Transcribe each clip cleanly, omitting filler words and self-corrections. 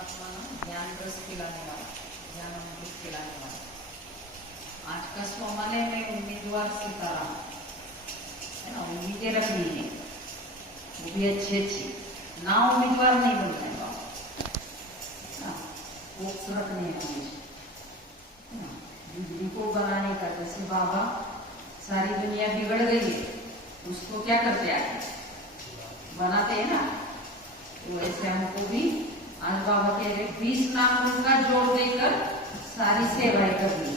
परमात्मा ज्ञान रस पिलाने वाला, ज्ञान अमृत पिलाने वाला। आज का सोमालय में उम्मीदवार सीताराम है ना, उम्मीदें रखनी है, वो भी अच्छी अच्छी, ना उम्मीदवार नहीं बनने का ना, होप्स रखने हैं हमेशा। बिजली को बनाने का, जैसे बाबा सारी दुनिया बिगड़ गई है, उसको क्या करते आगे बनाते हैं ना, तो ऐसे हमको भी आज बाबा कह रहे 20 नाम का जोड़ देकर सारी सेवाएं करनी,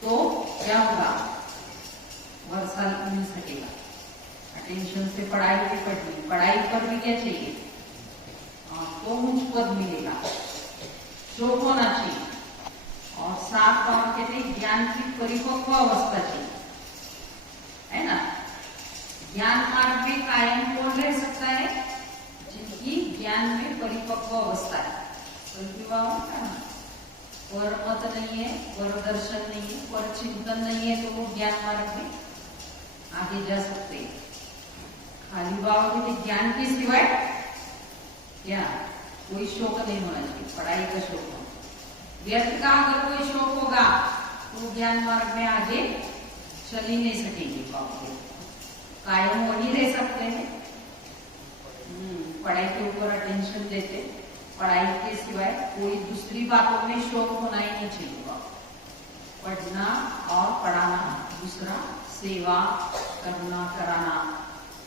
तो क्या होगा, वर्षा मिल सकेगा। अटेंशन से पढ़ाई भी पढ़नी, पढ़ाई पर भी क्या चाहिए, तो मुझ पद मिलेगा, शोक होना चाहिए। और सात बाबा कहते हैं ज्ञान की परिपक्व अवस्था चाहिए, है ना। ज्ञान मार्ग में कायम कौन रह सकता है, जिनकी ज्ञान में परिपक्व अवस्था है। पर मत नहीं है, पर दर्शन नहीं है, पर चिंतन नहीं है, तो वो ज्ञान मार्ग में आगे जा सकते हैं। खाली बाबा के ज्ञान के सिवाय क्या कोई शौक नहीं होना चाहिए, पढ़ाई का शौक हो, व्यर्थ का अगर कोई शौक होगा तो ज्ञान मार्ग में आगे चल ही नहीं सकेंगे। बाबा कायम हो ही रह सकते हैं, पढ़ाई के ऊपर अटेंशन देते, पढ़ाई के सिवाय कोई दूसरी बातों में शौक होना ही नहीं चाहिए। पढ़ना और पढ़ाना, दूसरा सेवा करना कराना,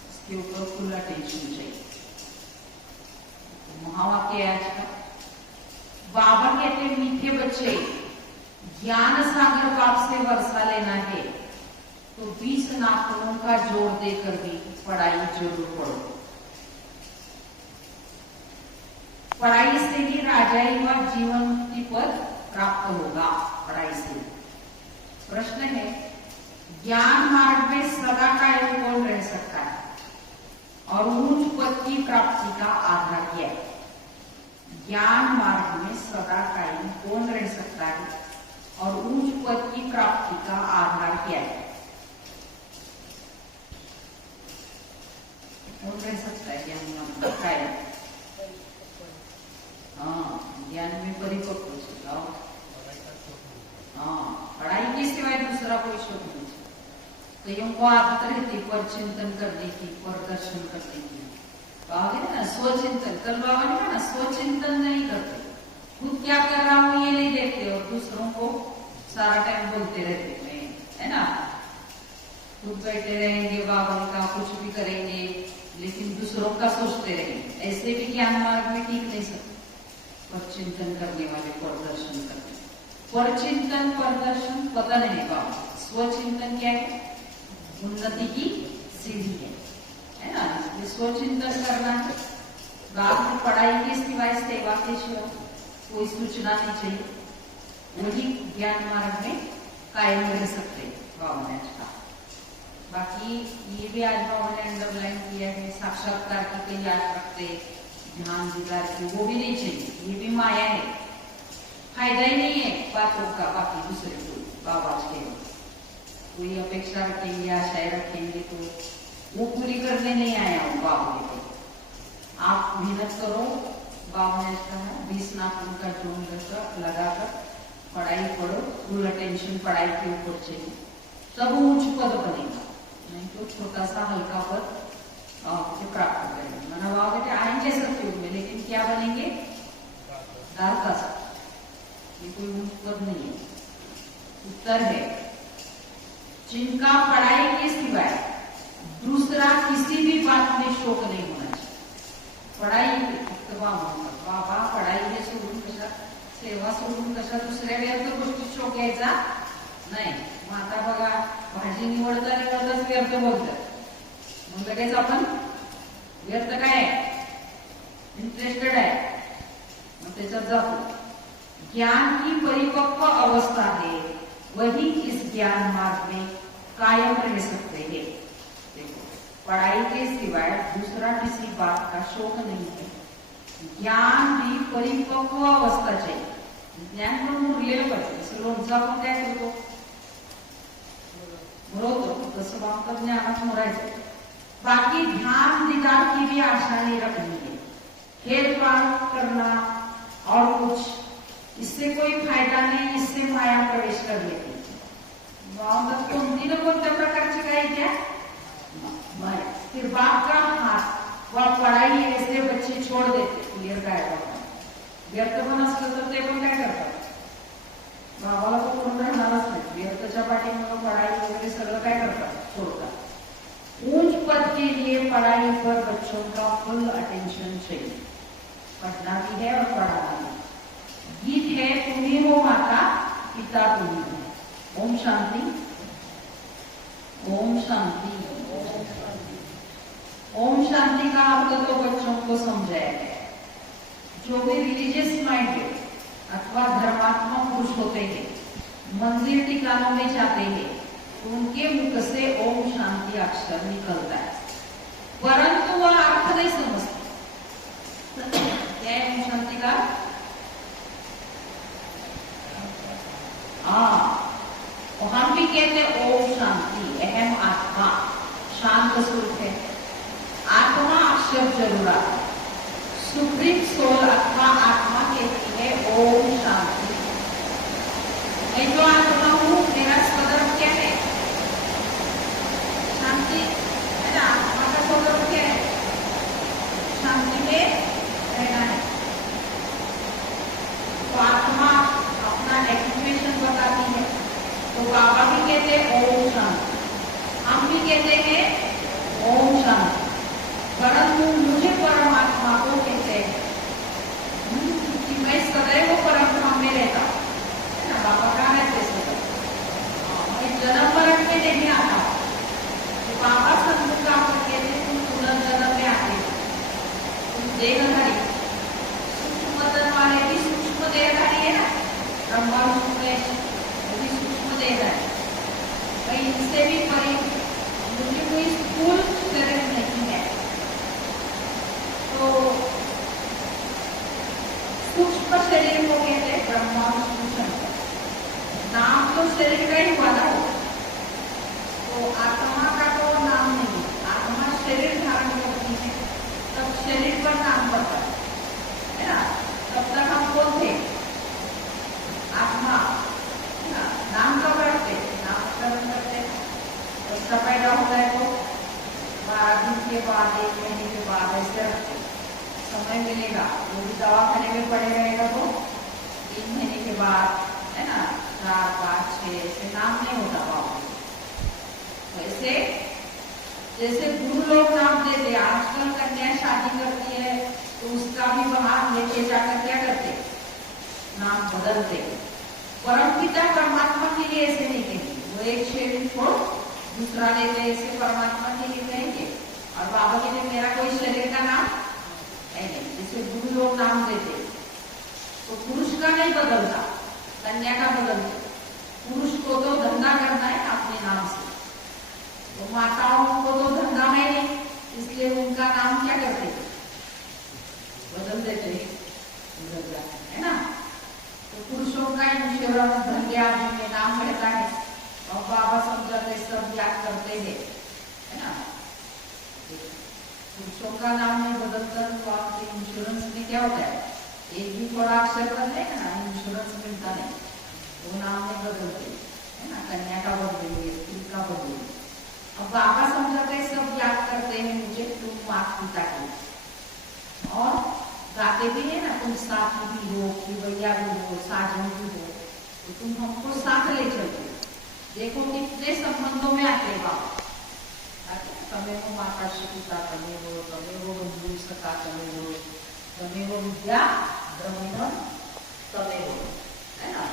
इसके ऊपर फुल अटेंशन चाहिए। महावाक्य आज का बाबा कहते मीठे बच्चे, ज्ञान सागर बाप से वर्षा लेना है तो 20 नाखूनों का जोड़ देकर भी पढ़ाई जरूर पढ़ो। पढ़ाई से ही राजाई व जीवन मुक्ति पद प्राप्त होगा। पढ़ाई से प्रश्न है, ज्ञान मार्ग में सदा कायम कौन रह सकता है और उच्च पद की प्राप्ति का आधार क्या है। ज्ञान मार्ग में सदा कायम कौन रह सकता है और उच्च पद की प्राप्ति का आधार क्या है। कौन रह सकता है ज्ञान कायम, ज्ञान में परिपक्व हो, पढ़ाई के सिवाय दूसरा कोई शौक नहीं। कईयों को आदत रहती पर चिंतन करने की, पर दर्शन करने की, कहोगे ना स्वचिंतन, कल बाबा ने कहा ना स्वचिंतन नहीं करते, खुद क्या कर रहा हूं ये नहीं देखते और दूसरों को सारा टाइम बोलते रहते हैं, है ना। खुद बैठे रहेंगे, बाबा ने कहा कुछ भी करेंगे, लेकिन दूसरों का सोचते रहेंगे, ऐसे भी ज्ञान मार्ग में टिक नहीं सकते। पर चिंतन करने वाले, पर दर्शन करने, पर चिंतन पर दर्शन पता नहीं बाबा। स्वचिंतन क्या है, उन्नति की सीढ़ी है ना, इसलिए स्वचिंतन करना है। बाद में पढ़ाई के सिवाय, सेवा के सिवाय कोई सूचना नहीं चाहिए, वही ज्ञान मार्ग में कायम रह सकते बाबा ने कहा। बाकी ये भी आज बाबा ने अंडरलाइन किया है, साक्षात्कार की कई याद रखते, ध्यान दीदार की, वो भी नहीं चाहिए, ये भी माया है, फायदा ही नहीं है बातों का। बाकी दूसरे को बाबा के कोई अपेक्षा रखेंगे, आशाएं रखेंगे तो वो पूरी करने नहीं आया हूँ बाबा के। आप मेहनत करो, बाबा ने कहा 20 नाखून का जोड़ लगाकर पढ़ाई पढ़ो, फुल अटेंशन पढ़ाई के ऊपर चाहिए, तब ऊंच पद बनेगा, नहीं तो छोटा सा हल्का पद प्राप्त करेंगे। मना बाबा कहते आएंगे सत्युग में, लेकिन क्या बनेंगे, दाता सा, ये कोई ऊंच पद नहीं है। उत्तर है, जिनका पढ़ाई के सिवाय दूसरा किसी भी बात में शौक नहीं होना चाहिए। पढ़ाई बाबा पढ़ाई हे सोडून कशा, सेवा सोडून कशा दुसऱ्या व्यर्थ गोष्टी शौक यायचा नाही। मग आता बघा भाजी निवडताच व्यर्थ बोलतात, मग लगेच आपण व्यर्थ काय इंटरेस्टेड आहे मग त्याच्यात जातो। ज्ञान की परिपक्व अवस्था है, वही इस ज्ञान मार्ग में कायम रह सकते हैं। देखो, पढ़ाई के सिवाय दूसरा किसी बात का शौक नहीं है, ज्ञान भी परिपक्व अवस्था चाहिए। ज्ञान पण मुरलेलं पाहिजे, लोणचं आपण काय करतो, मुरवतो, तसं आमचं ज्ञानात मुरायचं। बाकी ध्यान दीदार की भी आशा नहीं रखनी है, खेल पार करना, व्यर्थ पण असलं तर ते पण काय करतात, भावाला तो कोण राहणारच नाही, व्यर्थच्या पाठीमागं पढ़ाई वगैरे सगळं काय करतात, सोडतात. ऊंच पद के लिए पढ़ाई पर बच्चों का फुल अटेंशन चाहिए, पढ़ना भी है और पढ़ाना भी. गीत है तुम्ही हो माता पिता तुम्ही हो. ओम शांति. ओम शांति. ओम शांति का अर्थ तो बच्चों को समझाया गया. जो भी रिलीजियस माइंडेड अथवा धर्मात्मक पुरुष होते हैं, मंदिर ठिकानों में जाते हैं, उनके मुख से ओम शांति अक्षर निकलता है, परंतु वह अर्थ नहीं समझते. क्या है ओम शांति का? तो हम भी कहते हैं ओम शांति, अहम आत्मा शांत स्वरूप है. आत्मा अक्षर जरूर आता है. सुप्रीम सोल अथवा आत्मा कहती है ओम शांति. मैं जो आत्मा हूं, मेरा स्वधर्म क्या है? शांति है ना. आत्मा का स्वधर्म क्या है? शांति में रहना है. तो आत्मा अपना एक्टिवेशन बताती है. तो बाबा भी कहते हैं ओम शांति, हम भी कहते हैं ओम शांति, परंतु मुझे परमात्मा को कहते हैं कि मैं सदैव परमात्मा में रहता हूँ, है ना. बाबा कहाँ रहते सदैव? मैं जन्म मरण में नहीं आता. तो बाबा सदगुरु का कहते तुम पुनर्जन्म में आते हो, तुम देहधारी, सूक्ष्म तन वाले भी सूक्ष्म देहधारी है ना. ब्रह्मा में वो भी सूक्ष्म देहधारी. मैं इनसे भी परी, मुझे कोई स्थूल शरीर नहीं है. तो सूक्ष्म शरीर को कहते हैं ब्रह्मा विष्णु शंकर. नाम तो शरीर का ही हुआ ना. तो आत्मा का तो नाम नहीं, आत्मा शरीर धारण करती है, तब शरीर पर नाम पड़ता है ना. तब तक हम कौन थे? आत्मा. नाम कब रखते? नामकरण करते. बच्चा पैदा होता है तो 12 दिन के बाद, 1 महीने के बाद ऐसे रखते. समय मिलेगा, वो भी दवाखाने में पड़े रहेगा तो 3 महीने के बाद, है ना, 4, 5, 6 ऐसे नाम नहीं होता बाबू. वैसे जैसे गुरु लोग नाम देते, आजकल कन्या शादी करती है तो उसका भी वहां लेके जाकर क्या करते, नाम बदलते. परमपिता परमात्मा के लिए ऐसे नहीं कहेंगे. वो एक शरीर को दूसरा लेते, ऐसे परमात्मा के लिए कहेंगे. और बाबा के लिए मेरा कोई शरीर का नाम है नहीं. जैसे गुरु लोग नाम देते तो पुरुष का नहीं बदलता, कन्या का बदलते. पुरुष को तो धंधा करना है अपने नाम से, तो माताओं को तो धंधा है नहीं, इसलिए उनका नाम क्या करते, बदल देते, बदल जाते, है ना. तो पुरुषों का इंश्योरेंस धंधे आदि में नाम रहता है, और बाबा समझाते सब याद करते हैं, है ना. पुरुषों का नाम नहीं बदलकर तो आपके इंश्योरेंस में क्या होता है, एक भी थोड़ा अक्षर बदलेगा ना, इंश्योरेंस मिलता नहीं. वो नाम नहीं बदलते, है ना. कन्या का बदलेंगे, स्त्री का बदलेंगे. अब बाबा समझाते सब याद करते हैं मुझे, तुम माता पिता के, और गाते भी है ना, तुम साथ भी हो, कि भैया भी हो, साजन भी हो, तो तुम हमको साथ ले चलते. देखो कितने संबंधों में आते बाबा. तमें वो माता पिता, तमें वो बंधु सखा, तमें वो विद्या ब्रह्म, तमें वो, है ना.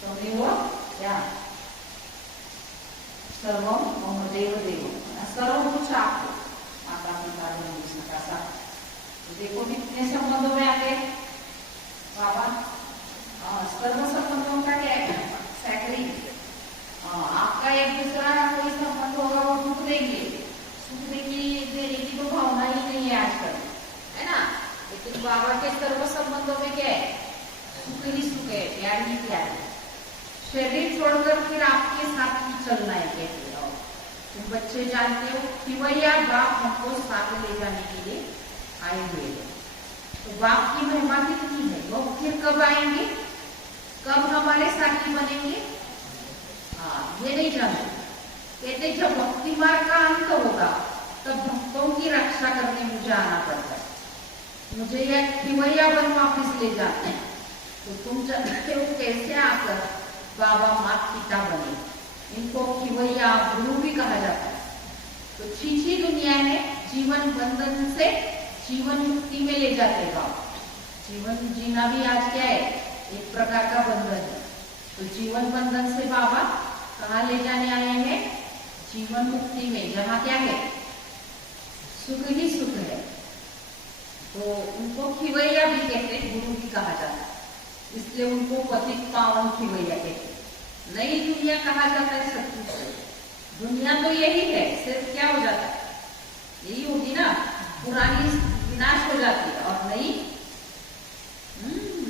तमें वो क्या, सर्वम मम देव देव, सर्व कुछ आपको, माता पिता बंधु सखा साथ. तो देखो कितने संबंधों में आते बाबा. सर्व संबंधों का क्या है, सैकड़ी. आपका एक दूसरा कोई संबंध होगा वो दुख देंगे, सुख देने की तो भावना ही नहीं है आजकल, है ना. लेकिन बाबा के सर्व संबंधों में क्या है, सुख ही सुख है, प्यार ही प्यार है. शरीर छोड़कर फिर आपके साथ ही चलना है. कहते हो तुम बच्चे जानते हो कि भैया बाप हमको साथ ले जाने के लिए आए हुए हैं. तो बाप की महिमा कितनी है, वो फिर कब आएंगे, कब हमारे साथी बनेंगे, ये नहीं जानते. कहते जब भक्ति मार्ग का अंत होगा तब भक्तों की रक्षा करने मुझे आना पड़ता है. मुझे यह खिवैया बन वापिस ले जाते हैं। तो तुम जानते हो कैसे आकर बाबा माता पिता बने। इनको खिवैया गुरु भी कहा जाता है। तो छीछी दुनिया में जीवन बंधन से जीवन मुक्ति में ले जाते बाबा। जीवन जीना भी आज क्या है, एक प्रकार का बंधन है। तो जीवन बंधन से बाबा कहाँ ले जाने आए हैं, जीवन मुक्ति में, जहाँ क्या है, सुख ही सुख है। तो उनको खिवैया भी कहते, गुरु भी कहा जाता है, इसलिए उनको पतित पावन खिवैया कहते। नई दुनिया कहा जाता है सत्युग से। दुनिया तो यही है, सिर्फ क्या हो जाता है, यही होगी ना, पुरानी विनाश हो जाती है और नई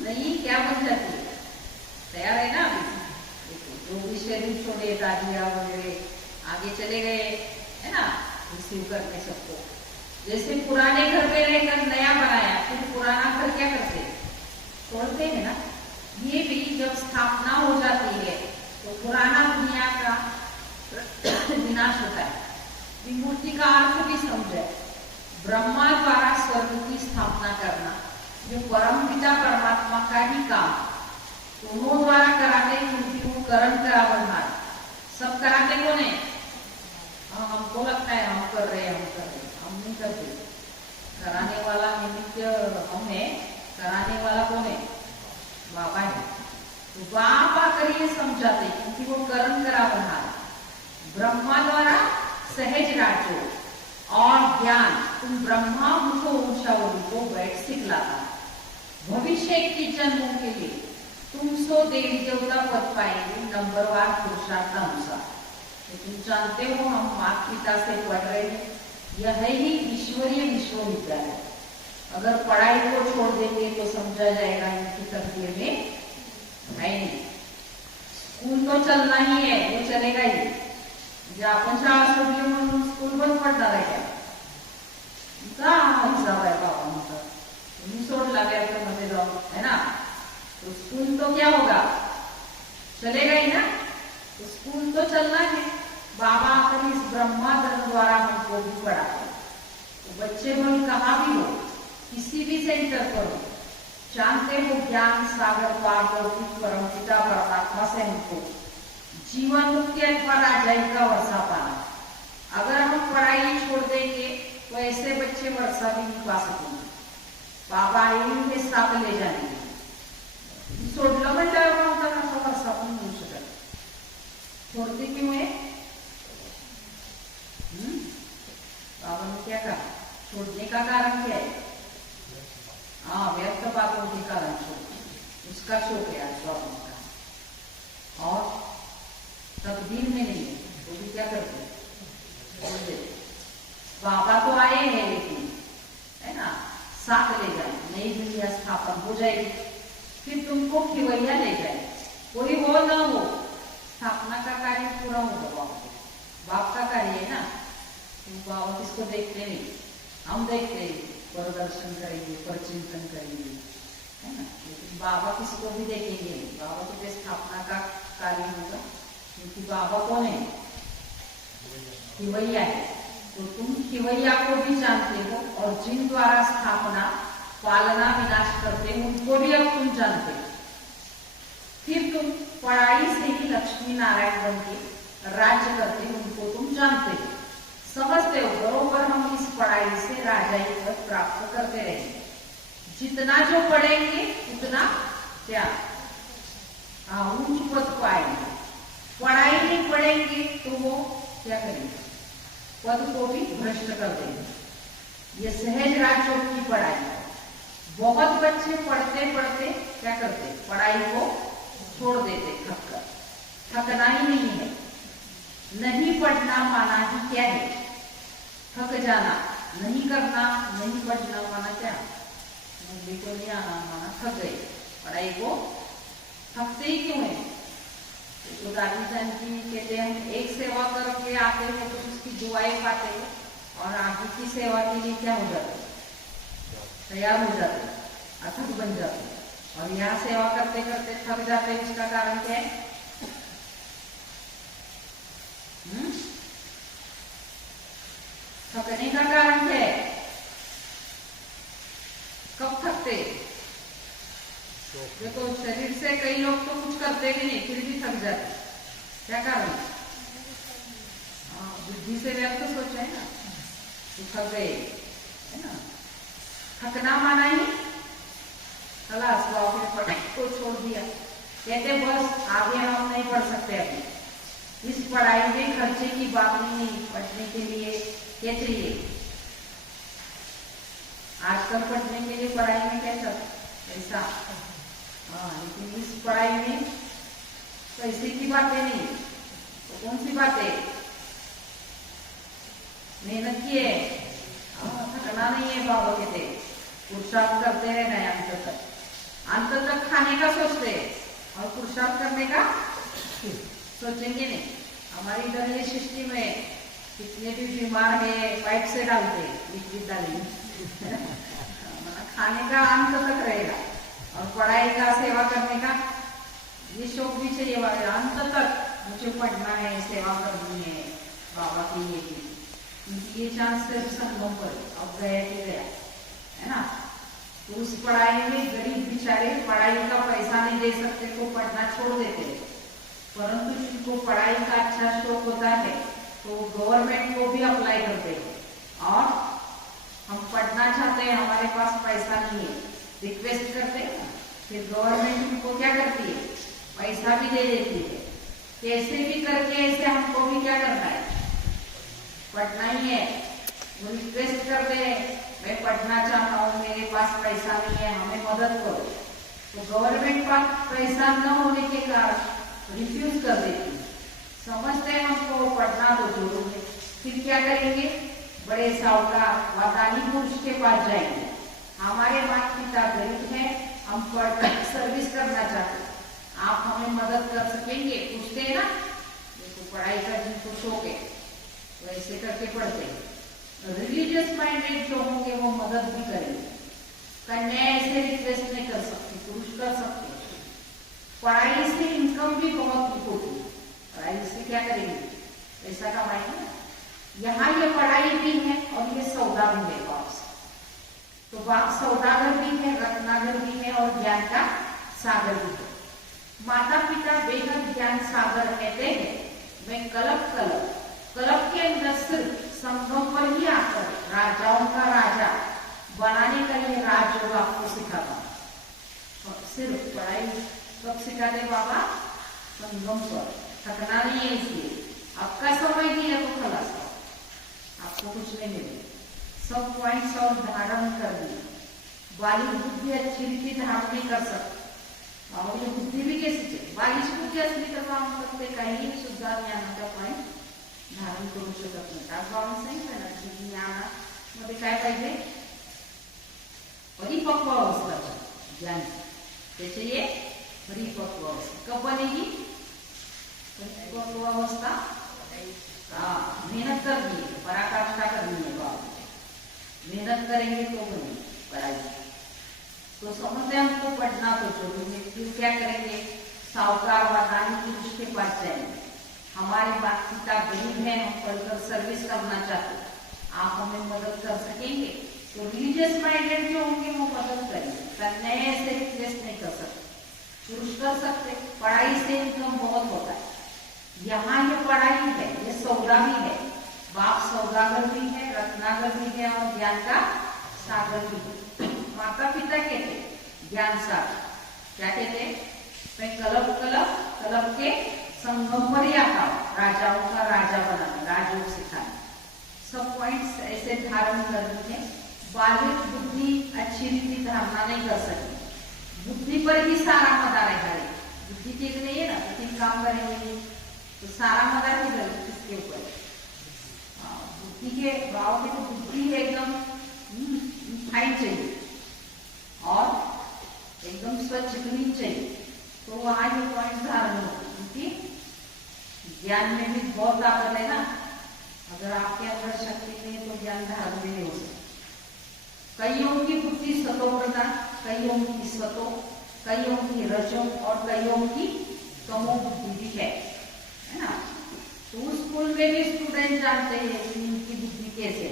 नई क्या बन जाती है, तैयार है ना। अभी जो भी शरीर छोड़े, दादिया वगैरह आगे चले गए है ना, रिसीव करने सबको। जैसे पुराने घर में रहकर नया बनाया, फिर पुराना घर क्या करते, तोड़ते हैं ना। ये भी जब स्थापना हो जाती है तो पुराना दुनिया का विनाश होता है। विमुक्ति का अर्थ भी समझे, ब्रह्मा द्वारा स्वर्ग की स्थापना करना, जो परम पिता परमात्मा का ही काम, दोनों द्वारा कराते, क्योंकि वो करण करावनहार सब कराते कौन है, हमको लगता है हम कर रहे हैं, हम नहीं करते। कराने वाला निमित्त हम है, कराने वाला कौन है, बाबा है। तो बाप आकर ये समझाते, क्योंकि वो करण करावनहार। ब्रह्मा द्वारा सहज राज्य और ज्ञान, तुम ब्रह्मा मुझको ऊंचा को बैठ सिखलाता। भविष्य के जन्मों के लिए तुम 100 देवी देवता पद पाएंगे, नंबरवार पुरुषार्थ अनुसार। तो तुम जानते हो हम माता पिता से पढ़ रहे हैं, यह है ही ईश्वरीय विश्वविद्यालय। अगर पढ़ाई को छोड़ देंगे तो समझा जाएगा इनकी तकदीर में है नहीं। स्कूल तो चलना ही है, वो चलेगा ही। आपण शाळा सोडली म्हणून स्कूल बंद पडणार आहे का, हिसाब आहे बाबा म्हणतात, तुम्ही सोडला व्यर्थ मध्ये जाऊन, है ना। तो स्कूल तो क्या होगा, चलेगा ही ना। तो स्कूल तो चलना है। बाबा आकर इस ब्रह्मा धर्म द्वारा हमको भी पढ़ाते। तो बच्चे मन कहाँ भी हो, किसी भी सेंटर पर हो, जानते हो ज्ञान सागर पार परम पिता परमात्मा से हमको जीवन मुक्ति अथवा राजाई का वर्षा पाना। अगर हम पढ़ाई छोड़ देंगे तो ऐसे बच्चे वर्षा भी नहीं पा सकेंगे। बाबा आएंगे साथ ले जाएंगे। सोडलं म्हटल्यावर नव्हता असं वर्षा पण मिळू शकत, छोड़ते क्यों है, बाबा ने क्या कहा, छोड़ने का कारण क्या है, हाँ व्यर्थ बातों के कारण छोड़ते, उसका शोक है आज बाबा का। और तकदीर में नहीं है तो भी क्या करते, छोड़ देते। बाबा तो आए हैं लेकिन, है ना, साथ ले जाए, नई दुनिया स्थापन हो जाएगी, फिर तुमको खिवैया ले जाए। कोई हो न हो, स्थापना का कार्य पूरा होगा। बाप का कार्य है ना। बाबा किसको देखते नहीं, हम देखते हैं, पर दर्शन करेंगे, पर चिंतन करेंगे, है ना। लेकिन बाबा किसको भी देखेंगे, बाबा की स्थापना का कार्य होगा, क्योंकि बाबा कौन है, खिवैया है। तो तुम खिवैया को भी जानते हो, और जिन द्वारा स्थापना पालना विनाश करते हैं उनको भी अब तुम जानते हो। फिर तुम पढ़ाई से ही लक्ष्मी नारायण बन के राज्य करते, उनको तुम जानते हो, समझते हो। बरोबर हम इस पढ़ाई से राजाई पद प्राप्त करते रहेंगे। जितना जो पढ़ेंगे उतना क्या, ऊंच पद पाएंगे। पढ़ाई नहीं पढ़ेंगे तो वो क्या करेंगे, पद को भी भ्रष्ट कर देंगे। ये सहज राज्यों की पढ़ाई है। बहुत बच्चे पढ़ते पढ़ते क्या करते, पढ़ाई को छोड़ देते, थक कर। थकना ही नहीं है, नहीं पढ़ना माना ही क्या है, थक जाना। नहीं करना, नहीं पढ़ना माना क्या, मुझे को नहीं आना माना थक गए। पढ़ाई को थकते ही क्यों है, तो दादी जान की कहते हैं एक सेवा करके आते हैं तो उसकी दुआएं पाते हैं, और आगे की सेवा के लिए क्या हो जाते, तैयार हो जाते, अथक बन जाते। और यहाँ सेवा करते करते थक जाते हैं, उसका कारण क्या है, थकने का कारण क्या है, देखो शरीर से कई लोग तो कुछ करते भी नहीं फिर भी थक जाते, क्या कारण? हाँ, बुद्धि से व्यक्त सोचा है ना, तो थक गए, है ना। थकना माना ही खलास, पढ़ाई को छोड़ दिया, कहते बस आगे हम नहीं पढ़ सकते अभी, इस पढ़ाई में खर्चे की बात नहीं, पढ़ने के लिए क्या चाहिए? आजकल पढ़ने के लिए पढ़ाई में क्या चल पैसा, हाँ, लेकिन इस पढ़ाई में पैसे की बातें नहीं, तो कौन सी बातें? मेहनत की है, थकना नहीं है, बाबा कहते पुरुषार्थ करते रहना है अंत तक खाने का सोचते और पुरुषार्थ करने का सोचेंगे नहीं। हमारी इधर ये सिस्टम है, कितने भी बीमार है पाइप से डालते लिक्विड डालेंगे खाने का अंत तक रहेगा, और पढ़ाई का सेवा करने का ये शौक भी चाहिए, अंत तक मुझे पढ़ना है, सेवा करनी है बाबा की, ये चांस सिर्फ संगम पर अब गया कि गया, है ना। तो उस पढ़ाई में गरीब बेचारे पढ़ाई का पैसा नहीं दे सकते तो पढ़ना छोड़ देते हैं, परंतु जिनको पढ़ाई का अच्छा शौक होता है तो गवर्नमेंट को भी अप्लाई करते हैं, और हम पढ़ना चाहते हैं, हमारे पास पैसा नहीं है, रिक्वेस्ट करते हैं, फिर गवर्नमेंट उनको क्या करती है? पैसा भी दे देती है। कैसे भी करके ऐसे हमको भी क्या करना है? पढ़ना ही है। वो रिक्वेस्ट करते हैं, मैं पढ़ना चाहता हूँ, मेरे पास पैसा नहीं है, हमें मदद करो, तो गवर्नमेंट पास पैसा न होने के कारण रिफ्यूज कर देती है। समझते हैं हमको पढ़ना तो जरूर है, फिर क्या करेंगे? बड़े साहूकार वादानी पुरुष के पास जाएंगे, हमारे माता पिता गरीब हैं, हम पढ़कर सर्विस करना चाहते हैं, आप हमें मदद कर सकेंगे? पूछते हैं ना, देखो पढ़ाई का जिनको शौक है तो ऐसे करके पढ़ते हैं। रिलीजियस माइंडेड जो होंगे वो मदद भी करेंगे, कन्या ऐसे रिक्वेस्ट नहीं कर सकती, पुरुष कर सकते। पढ़ाई से इनकम भी बहुत होती है, पढ़ाई से क्या करेंगे? पैसा कमाएंगे। यहाँ ये पढ़ाई भी है और ये सौदा भी है बाप से, तो बाप सौदागर भी है, रत्नागर भी है और ज्ञान का सागर भी है। माता पिता बेहद ज्ञान सागर कहते हैं, मैं कल्प के अंदर सिर्फ संगम पर ही आकर राजाओं का राजा बनाने का ये राजयोग आपको सिखाता हूँ। सिर्फ पढ़ाई कब सिखाते बाबा? संगम पर। थकना नहीं है, इसलिए आपका समय नहीं है तो खलास, आपको कुछ नहीं मिले, सब पॉइंट्स और धारण कर दिए। बालिश बुद्धि अच्छी रीति धारण नहीं कर सकते, और ये बुद्धि भी कैसे चाहिए? बालिश बुद्धि असली करवा सकते काही सुद्धा ज्ञानाचा पॉइंट धारण करू शकत नाही। बाबांनी सांगितलं ना की ज्ञानामध्ये काय पाहिजे? परिपक्व अवस्था ज्ञान, त्याचे ये परिपक्व अवस्था कब बनेगी? परिपक्व अवस्था, मेहनत करनी है, पराकाष्ठा करनी है, बाबा मेहनत करेंगे तो बनेगी पढ़ाई। तो समझते हमको पढ़ना तो जरूरी है, फिर क्या करेंगे? साहूकार वादानी पुरुष के पास जाएंगे, हमारे माता पिता गरीब हैं, हम पढ़कर सर्विस करना चाहते हैं, आप हमें मदद कर सकेंगे? तो रिलीजियस माइंडेड जो होंगे वो मदद करेंगे, कन्या ऐसे रिक्वेस्ट नहीं कर सकते, पुरुष कर सकते। पढ़ाई से इनकम बहुत होता है, यहाँ ये पढ़ाई है, ये सौदा भी है, बाप सौदागर भी है, रत्नागर भी है और ज्ञान का सागर भी है। माता पिता कहते ज्ञान सागर, क्या कहते? मैं कल्प के संगम पर ही आता हूँ, राजाओं का राजा बनाना, राजयोग सिखाना, सब पॉइंट्स ऐसे धारण करनी है। बालिक बुद्धि अच्छी रीति धारणा नहीं कर सकती, बुद्धि पर ही सारा मदार है, बुद्धि ठीक नहीं है ना तो ठीक काम करेंगे, तो सारा मदार की जरूरत किसके ऊपर? बुद्धि के भाव की तो बुद्धि एकदम फाइन चाहिए और एकदम स्वच्छ क्लीन चाहिए, तो वहां ये पॉइंट धारण होते, क्योंकि ज्ञान में भी बहुत ताकत है ना, अगर आपके अंदर शक्ति नहीं तो ज्ञान धारण भी नहीं हो सकता। कईयों की बुद्धि सतो प्रधान, कईयों की स्वतो, कईयों की रजो और कईयों की तमो बुद्धि भी है ना। तो स्कूल में भी स्टूडेंट जानते हैं कि उनकी बुद्धि कैसे।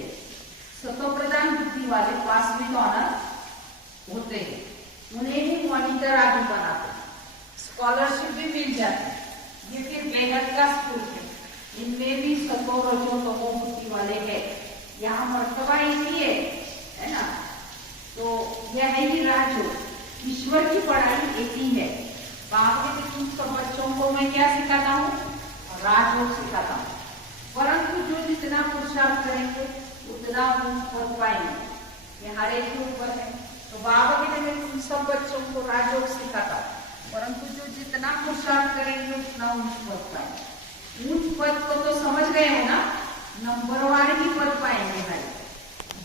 सतो प्रधान बुद्धि वाले पास भी तो ऑनर होते हैं, उन्हें ही मॉनिटर आदि बनाते, स्कॉलरशिप भी मिल जाती। ये फिर बेहद का स्कूल है, इनमें भी सतो रजो तमो बुद्धि वाले है, यहाँ मर्तबा इसी है ना। तो यह है ही राजयोग। ईश्वर की पढ़ाई एक ही है। बाप में तुम सब बच्चों को मैं क्या सिखाता हूँ? राजयोग सिखाता हूँ। परंतु जो जितना पुरुषार्थ करेंगे उतना हम पढ़ पाएंगे, ये हर एक के ऊपर है। तो बाबा के लिए तुम सब बच्चों को राजयोग सिखाता हूँ, परंतु जो जितना पुरुषार्थ करेंगे उतना ऊंच पद पाएंगे। ऊंच पद को तो समझ गए हो ना, नंबरवार ही पद पाएंगे भाई।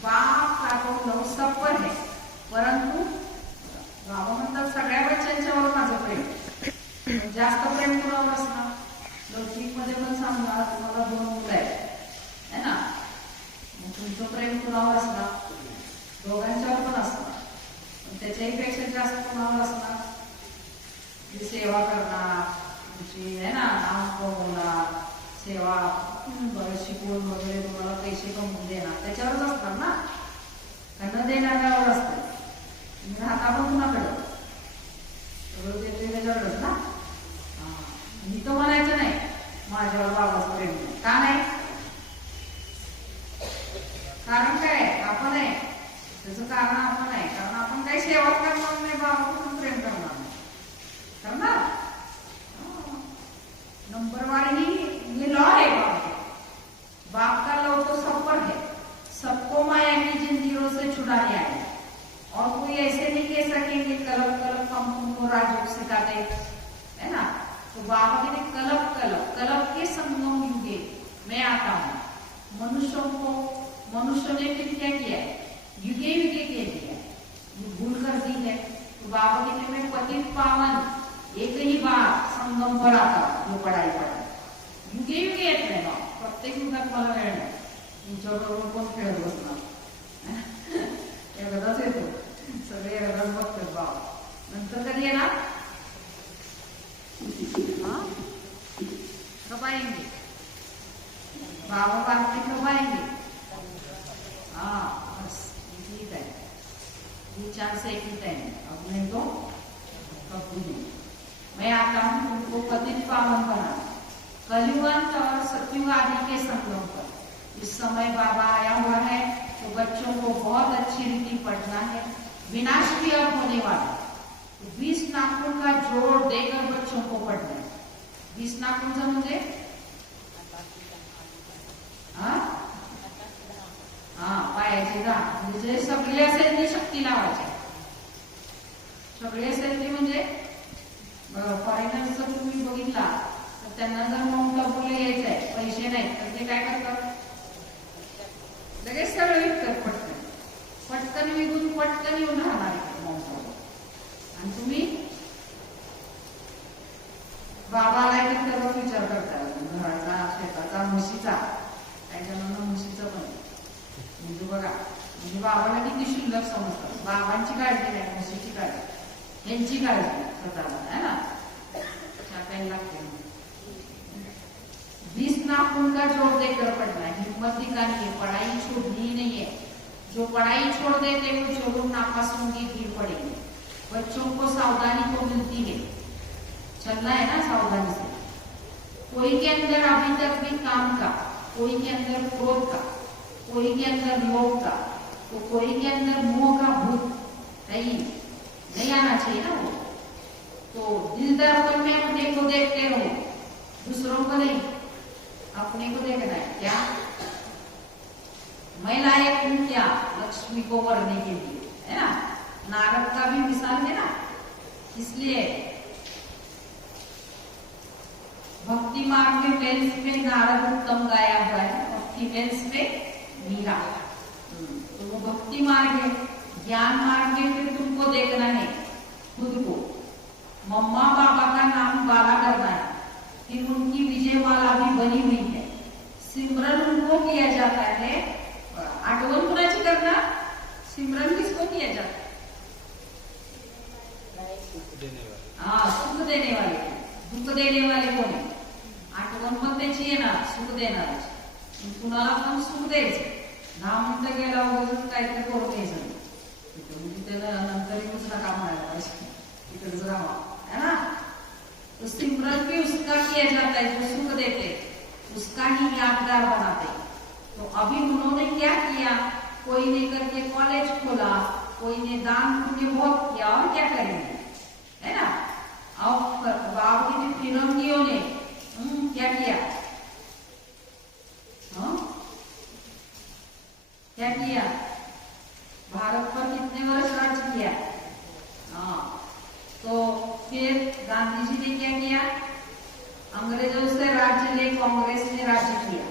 बाप का तो लव सब पर है, परंतु बाबा म्हणतात सगळ्या बच्चांच्यावर माझं प्रेम, जास्त प्रेम कुणावर असणार? लौकिक मध्ये पण सांगणार तुम्हाला 2 मुलं आहेत है ना, मग तुमचं प्रेम कुणावर असणार? दोघांच्यावर पण असणार, पण त्याच्याही पेक्षा जास्त कुणावर असणार? जी सेवा करणार तुमची है ना, नाम कमवणार, सेवा शिकवून वगैरे तुम्हाला पैसे कमवून देणार, त्याच्यावरच असणार ना, त्यांना देणाऱ्यावर असतं। तुम्ही राहता पण कुणाकडं? सगळं देते त्याच्यावरच ना। मी तो म्हणायचं नाही माझ्यावर बाबाच प्रेम नाही, का नाही? कारण काय? आपण आहे, त्याचं कारण आपण आहे, कारण आपण काही सेवा करणार नाही, बाबाकडून प्रेम करणार नाही, करणार नंबरवार ही ये लॉ है बाप का लव तो सब पर है, सबको माया की जिंदगियों से छुड़ाने आए, और कोई ऐसे नहीं कह सकेंगे कलप कलप हम तुमको राजयोग सिखाते है ना। तो बाबा कहते कलप कलप कलप के संगम युगे मैं आता हूँ। मनुष्यों को, मनुष्य ने फिर क्या किया है? युगे युगे के दिया, भूल कर दी है। तो बाबा कहते मैं पतित पावन एक ही बार संगम पर आता, जो पढ़ाई पढ़ा युगे युगे येत नाही ना, प्रत्येक युगात मला वेळ नाही, तुमच्याबरोबर कोण खेळत बसणार? एकदाच येतो, सगळे एकदाच बघतात बाबा, नंतर कधी येणार? कब आएंगे बाबा? बात में कब आएंगे? हाँ बस इसी टाइम, ये चांस एक ही टाइम, अब नहीं तो कभी नहीं। मैं आता हूँ तुमको पतित पावन बना, कलियुगांत और सतयुग आदि के संगम पर। इस समय बाबा आया हुआ है तो बच्चों को बहुत अच्छी रीति पढ़ना है, विनाश भी अब होने वाला। 20 नाखून का जोड़ देकर बच्चों को पढ़ना है। 20 नाखून म्हणजे पायाची गा, म्हणजे सगळे असेल ती शक्ती लावायची, सगळे असेल ती म्हणजे फॉरेनर जर तुम्ही बघितला तर त्यांना जर माउंट आबूला यायचंय, पैसे नाही तर ते काय करतात? लगेच सरळ विकतात, पटकन पटकन विकून पटकन येऊन राहणार माउंट आबू। आणि तुम्ही बाबा आलाय तर सर्व विचार करता, घराचा, शेताचा, म्हशीचा, त्याच्यानंतर म्हशीचं पण म्हणजे बघा, म्हणजे बाबाला किती शिल्लक समजतात, बाबांची काळजी नाही, म्हशीची काळजी, यांची काळजी स्वतःला है ना, टाकायला लागते। 20 नाखून का जोड़ देकर पढ़ना है, हिम्मत दिखानी है, पढ़ाई छोड़नी ही नहीं है। जो पढ़ाई छोड़ देते वो जरूर नापासों की भीड़ पड़ेगी। बच्चों को सावधानी तो मिलती है, चलना है ना सावधानी से। कोई के अंदर अभी तक भी काम का, कोई के अंदर क्रोध का, कोई के अंदर लोभ का, तो कोई के अंदर मोह का भूत नहीं आना चाहिए ना वो। तो दिल दर्पण में अपने को देखते रहो, दूसरों को नहीं, अपने को देखना है। क्या मैं लायक हूं क्या लक्ष्मी को वरने के लिए, है ना। नारद का भी मिसाल है ना, इसलिए भक्ति मार्ग में मेल्स में नारद उत्तम गाया हुआ है और फीमेल्स में मीरा। तो वो भक्ति मार्ग है। ज्ञान मार्ग में फिर तुमको देखना है खुद को, मम्मा पापा का नाम बाला करना है, फिर उनकी विजय माला भी बनी हुई है। सिमरन उनको किया जाता है, आठवण कुणाची करना, सिमरन किसको किया जाता है? हाँ, सुख देने वाले, दुख देने वाले कोण आहे? आठवण पण त्याची येणार, सुख देणाराची। कुणाला पण सुख द्यायचं, 10 मिनिटं गेला वगैरे काहीतरी करून द्यायचं, म्हणजे त्याला नंतर येऊच नका म्हणायला पाहिजे, इकडेच राहा, है ना. तो सिमरन भी उसका किया जाता है जो सुख देते, उसका ही यादगार बनाते. तो अभी उन्होंने क्या किया, कोई ने करके कॉलेज खोला, कोई ने दान पुण्य बहुत किया, और क्या करेंगे, है ना. और बाबू ने फिरंगियों ने क्या किया, क्या किया, भारत पर कितने वर्ष राज्य किया. हाँ, तो फिर गांधी जी ने क्या किया, अंग्रेजों से राज्य ले कांग्रेस ने राज्य किया.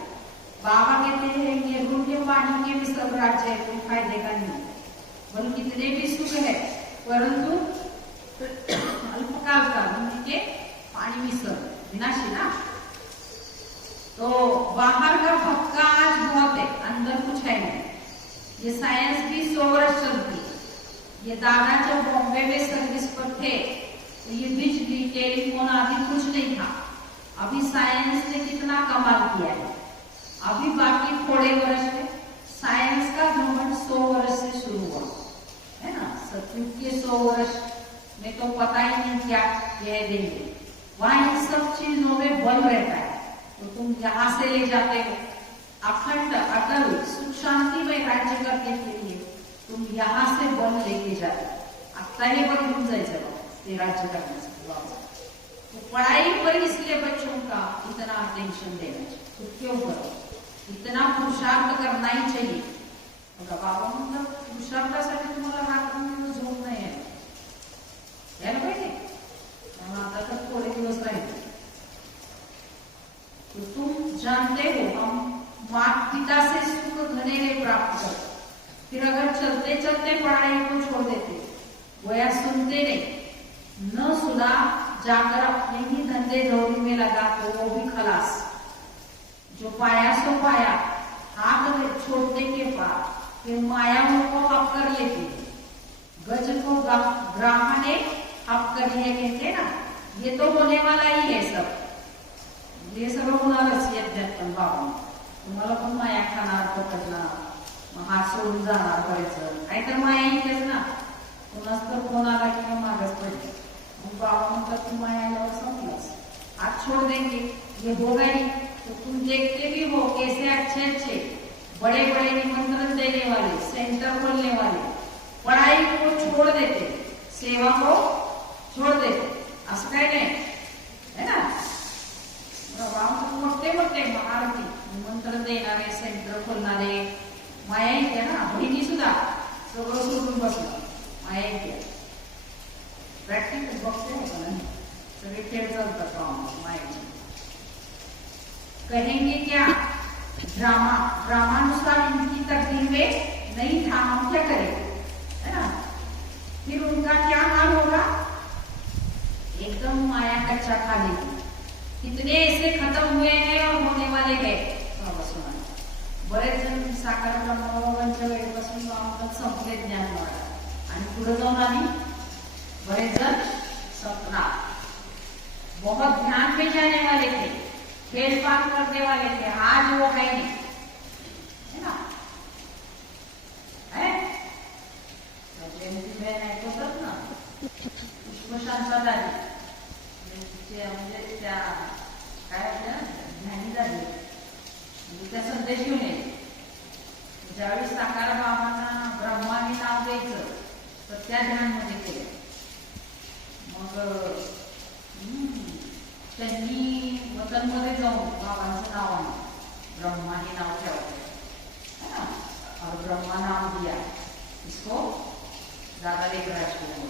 बाबा कहते हैं ये रूढ़ पानी के भी सब राज्य है, कोई फायदे का नहीं, बोल कितने भी सुख है परंतु अल्पकाल का, उनके पानी में सब विनाशी ना. तो बाहर का भक्का आज बहुत है, अंदर कुछ है नहीं. ये साइंस भी 100 वर्ष चलती. ये दादा जब बॉम्बे में सर्विस पर थे तो ये बिजली टेलीफोन आदि कुछ नहीं था. अभी साइंस ने कितना कमाल किया है. अभी बाकी थोड़े वर्ष में साइंस का घमंड 100 वर्ष से शुरू हुआ है ना. सतयुग के 100 वर्ष में तो पता ही नहीं क्या कह देंगे. वहां इन सब चीजों में बल रहता है. तो तुम यहाँ से ले जाते हो अखंड अटल सुख शांति में राज्य करने के लिए, तुम यहाँ से बल लेके जाते. आता ही बल घेऊन जायचं ते राज्य करण्यासाठी. तो पढ़ाई पर इसलिए बच्चों का इतना अटेंशन देना चाहिए. तो क्यों करो, इतना पुरुषार्थ करना ही चाहिए. बाबा मतलब पुरुषार्थासाठी तुम्हाला रात्रंदिवस झोप नाही आहे, यायला पाहिजे. आता तर थोडे दिवस राहिले. तो तुम जानते हो हम माता पिता से सुख घनेरे प्राप्त कर, फिर अगर चलते चलते पढ़ाई को छोड़ देते, वो या सुनते नहीं, न सुना जाकर अपने ही धंधे दौरी में लगा तो वो भी खलास. जो पाया सो पाया, हाथ छोड़ने के बाद फिर माया उनको हप कर लेती. गज को ग्राह ने हप कर लिए कहते ना. ये तो होने वाला ही है सब, ये सगळं होणारच. येत पण बाबा तुम्हाला पण माया खाणार, पकडणार, हात सोडून जाणार, करायचं काय तर माया इथेच ना. कोणाच तर फोन आला किंवा मागच पडले, मग बाबा म्हणतात तू माया आल्यावर संपलास, हात छोड़ देंगे, ये होगा ही. तो तुम देखते भी हो कैसे अच्छे अच्छे बड़े बड़े निमंत्रण देने वाले, सेंटर खोलने वाले पढ़ाई को छोड़ देते, सेवा को छोड़ देते. असं काय नाही है ना. मोठे मोठे महारथी निमंत्रण देणारे, सेंटर खोलणारे माया येते ना. बहिणी सुद्धा सगळं सोडून बसलं, माया येते. प्रॅक्टिकल बघते होता ना, सगळे खेळ चालतात मायाचे. कहेंगे क्या, ड्रामा ड्रामानुसार इनकी तकदीर में नहीं था, हम क्या करें, है ना. फिर उनका क्या हाल होगा, एकदम माया कच्चा खा लेगी. कितने ऐसे खत्म हुए हैं और होने वाले हैं. बरेच जण साकार ब्रह्मबाबांच्या वेळेपासून आमचं संपले ज्ञान वाढा आणि पुढे जाऊन आम्ही बरेच जण सपना. बहुत ध्यान में जाने वाले थे, खेल पान करने वाले थे, आज वो है नहीं, है ना. जयंती बहन ऐकतात ना, पुष्पशांता झाली म्हणजे त्या काय होत्या ध्यानी झाली, म्हणजे त्या संदेश घेऊन येईल. ज्यावेळी साकार बाबांना ब्रह्माने नाव द्यायचं तर त्या ध्यानमध्ये केलं. मग त्यांनी वतनमध्ये जाऊन बाबांचं नाव आणलं, ब्रह्मा हे नाव ठेवलं है ना. और ब्रह्मा नाम दिया इसको, दादा लेखराज को.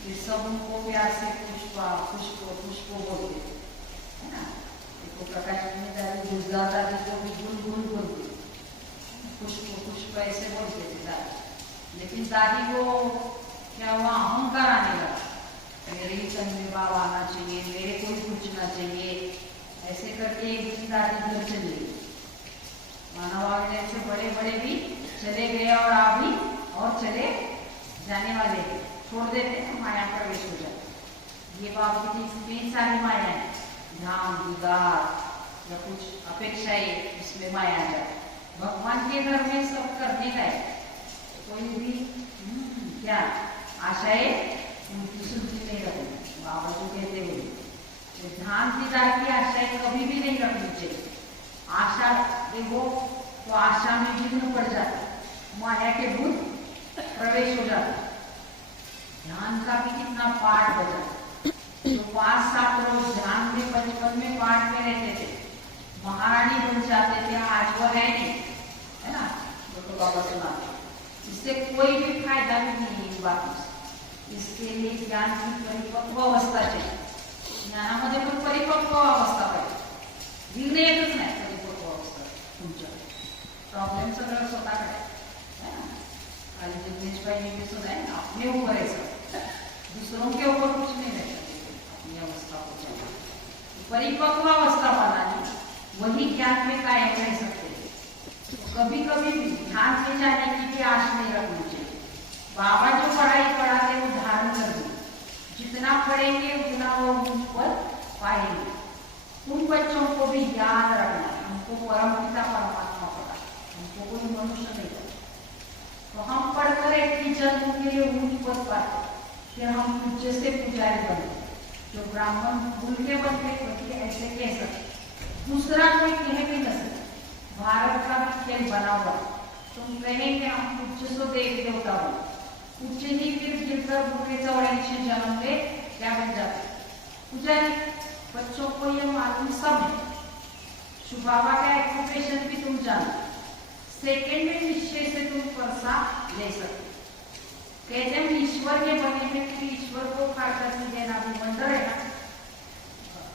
फिर सब उनको प्यार से पुष्पा पुष्प पुष्प बोलते है ना. देखो प्रकाश में दादी गुजरात दादी को भी गुल गुल बोलते, पुष्प पुष्प ऐसे बोलते थे दादी. लेकिन दादी को क्या हुआ, अहंकार आने लगा. मेरे ही तन में बाबा आना चाहिए, मेरे को ही पूछना चाहिए, ऐसे करके एक दिन दादी घर चली गई. मानव से बड़े बड़े भी चले गए और आप भी और चले जाने वाले हैं. छोड़ देते हैं, माया प्रवेश हो जाता. ये बाबू की इतनी सारी माया है, ध्यान दीदार या कुछ अपेक्षाएं, इसमें माया जाए. भगवान के घर में सब करने का है, कोई भी क्या आशाएं उनकी सुनती नहीं रखनी। बाबा जो कहते हुए ध्यान की जाती आशाएं कभी भी नहीं रखनी चाहिए। आशा देखो तो आशा में विघ्न पड़ जाता, माया के भूत प्रवेश हो जाता। ध्यान का भी कितना पाठ हो जाता। तो 5-7 रोज ध्यान में बचपन में पाठ में रहते थे, महारानी बन जाते थे। आज वो है नहीं, है ना, तो बाबा सुना। इससे कोई भी फायदा भी नहीं है बात से। इसके लिए ज्ञान की परिपक्व अवस्था चाहिए। ज्ञानामध्ये पण परिपक्व अवस्था पाहिजे, विघ्न येतच नाही परिपक्व अवस्था तुमच्या। प्रॉब्लेम सगळं स्वतःकडे है ना, खाली जिग्नेश भाई ने भी सुना है, अपने ऊपर है सब, दूसरों के ऊपर कुछ नहीं रहता। अपनी अवस्था को चाहिए परिपक्व अवस्था बनानी, वही ज्ञान में कायम रह सकते हैं। तो कभी कभी ध्यान में जाने की भी आश नहीं रखनी चाहिए। बाबा जो पढ़ाई पढ़ाते वो धारण कर दो, जितना पढ़ेंगे उतना वो मुझ पर पाएंगे। उन बच्चों को भी याद रखना है, हमको परमपिता परमात्मा पढ़ा, हमको कोई मनुष्य नहीं पढ़ा। तो हम पढ़कर एक टीचर के लिए ऊंच पद पाते, फिर हम पूज्य से पुजारी बनते। जो ब्राह्मण भूल के बनते ऐसे कह सकते, दूसरा कोई कह भी न सकते। भारत का भी खेल बना हुआ, तुम कहेंगे हम पूज्य सो देव देवता हो, पूज्य ही फिर गिरकर भूखे चौड़े जन्म ले क्या बन जाते पुजारी। बच्चों को ये मालूम सब है, शुभावा का एक्यूपेशन भी तुम जानो, सेकेंड में निश्चय से तुम परसा ले सकते। कहते हैं ईश्वर के बने में फिर ईश्वर को खाकर देना भी मंडळ है ना,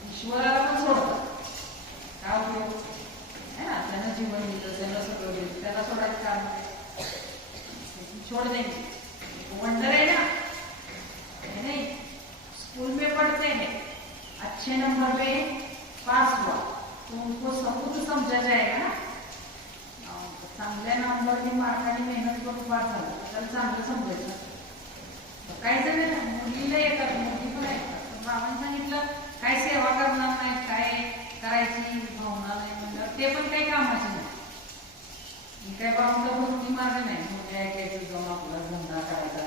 ईश्वराला पण सोडतात काय उपयोग है ना, त्यानं जीवन दिलं, त्यानं सगळं दिलं, त्याला सोडायचं काम छोड़ देंगे, वंडर है ना, है नहीं। स्कूल में पढ़ते हैं, अच्छे नंबर पे पास हुआ तो उनको सबूत समझा जाएगा ना। चांगल्या नंबरने मार्काने मेहनत करून पास झालं तर चांगलं समजायचं। काय झालं ना, मुलीला येतात, मुली पण ऐकतात, बाबांनी सांगितलं काय सेवा करणार नाही, काय करायची भावना नाही म्हणलं ते पण काही कामाचे नाही। मी काय बाबांचा भक्ती मार्ग नाही, मुली ऐकायचं, जाऊन आपला धंदा करायचा,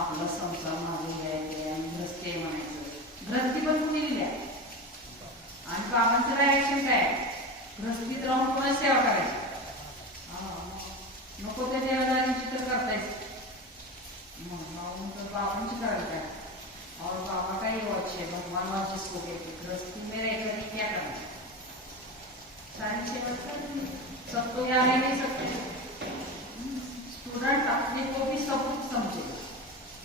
आपला संसार मागे घ्यायचे आणि ग्रस्ते म्हणायचं। ग्रस्ती पण कुणी दिल्या आणि बाबांचं रिॲक्शन काय, ग्रस्तीत राहून कोणा सेवा करायची, नको त्या देवदारांची तर करतायच, बाबांची करायला काय। और बाबा का ये अच्छे भगवान और जिसको कहते गृहस्थी में रहकर क्या करना, सारी सेवा कर, सब तो यहाँ रह नहीं सकते। स्टूडेंट अपने को भी सब कुछ समझे,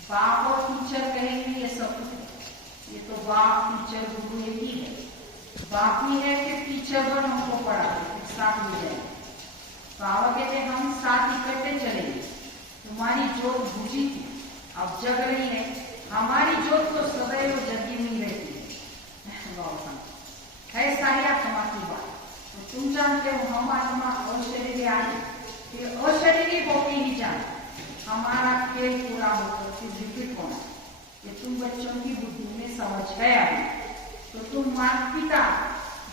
बाप और टीचर कहेंगे ये सब कुछ, ये तो बाप टीचर गुरु एक ही है। बाप ही है कि टीचर पर हमको पढ़ाते, साथ मिल जाए। बाबा कहते हम साथ इकट्ठे चलेंगे, तुम्हारी जोत बुझी थी अब जग रही है, हमारी जोत तो सदैव जगी हुई रहती है। बाबा है सारी आत्मा की बात, तो तुम जानते हो हम आत्मा अशरीरी आई, फिर अशरीरी होती ही जाने, हमारा खेल पूरा होकर फिर रिपीट होना। ये तुम बच्चों की बुद्धि में समझ गया तो तुम माता पिता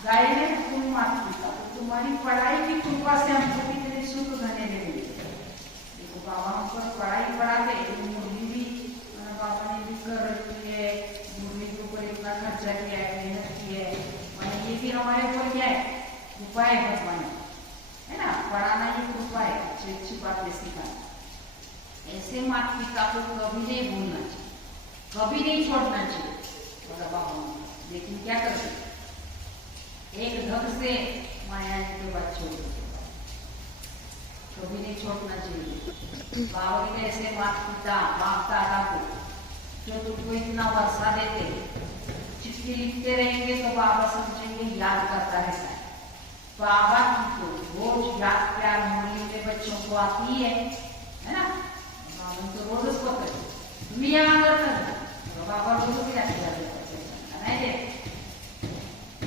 गाय है, तुम माता पिता, तो तुम्हारी पढ़ाई की कृपा से हमको कितने सुख घने लगे। देखो बाबा हम पर पढ़ाई पढ़ाते, मुरली भी बाबा ने भी कर रखी है, मुरली के ऊपर इतना खर्चा किया है, मेहनत की है, और ये भी हमारे ऊपर क्या है, कृपा है भगवान, है ना। पढ़ाना ये कृपा है, अच्छी अच्छी बातें सिखाना। ऐसे माता पिता को कभी नहीं भूलना चाहिए, कभी नहीं छोड़ना चाहिए बाबा। लेकिन क्या करते, एक ढंग से माया के बाद छोड़ देते, कभी नहीं छोड़ना चाहिए। बाबा के ऐसे माता पिता बाप दादा को जो तुमको इतना वर्षा देते, चिट्ठी लिखते रहेंगे तो बाबा समझेंगे याद करता है। बाबा की तो रोज याद प्यार मुरली में बच्चों को आती है ना। बाबा तो रोज पकड़ तुम्हें याद करना, तो बाबा रोज याद किया देते।